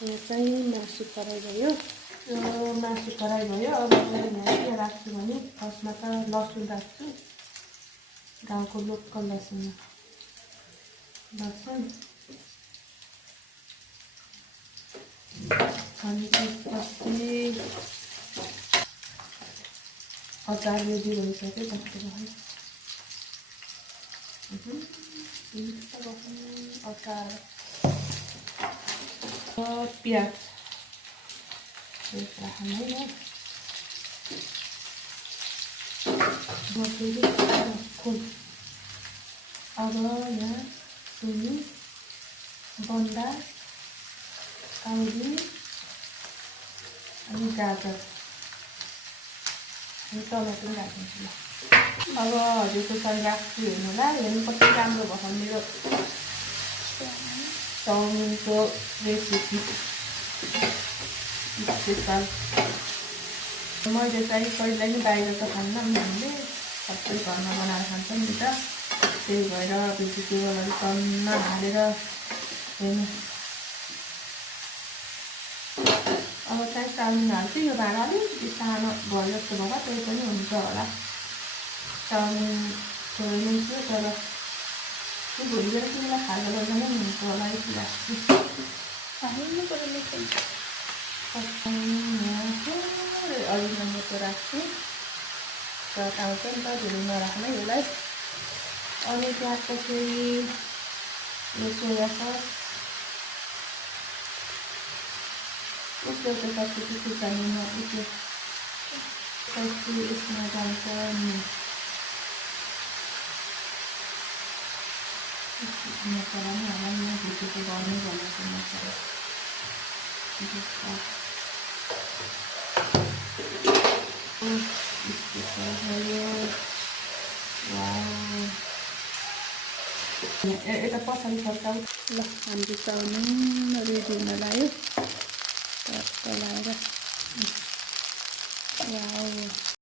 यो चाहिँ मासु कराई भयो। यो मासु कराई भयो। अब मैले यहाँ के राख्छु भने फर्स्टमा त लसुन राख्छु। गाउँको लोकल लसुन अनि त्यसपछि अचार रेडी भइसक्यो। कस्तो भयो अचार प्याज राख्नु है। फुल अब यहाँ सुनी बन्दा काउली अनि गाजर अनि टमाटर पनि राखिदिन्छु ल। अब हजुरको चाहिँ राख्छु हेर्नु होला। हेर्नु कति राम्रो भयो मेरो चाउमिनको रेसिपी स्पेसल। मैले चाहिँ कहिले पनि बाहिर त खान्न, हामीले सबै घरमा बनाएर खान्छ नि त। त्यही भएर भेजिटेबलहरू टन्न हालेर हेर्नु। अब चाहिँ चाउमिन हाल्छु। यो भाँडा अलिकति सानो भयो जस्तो भयो, त्यही पनि हुन्छ होला। चाउमिन छोडिदिन्छु तर भुलिएर तिमीलाई खाजा गर्दा नै हुन्छ होला यति राख्छु। अरिजिनलको राख्छु तर आउँछ नि त, धुलो नराख्नै यसलाई। अनि त्यसपछि यो सोया सस उब्लेको पछि खुर्सानीमा उब्लेपछि यसमा जान्छ मसला नै होला नि, भुटेको गर्नै भनेको मसला। यता पछाडि फर्काउ ल। हाम्रो चाउमिन रेडी हुन लाग्यो। टक्क लगाएर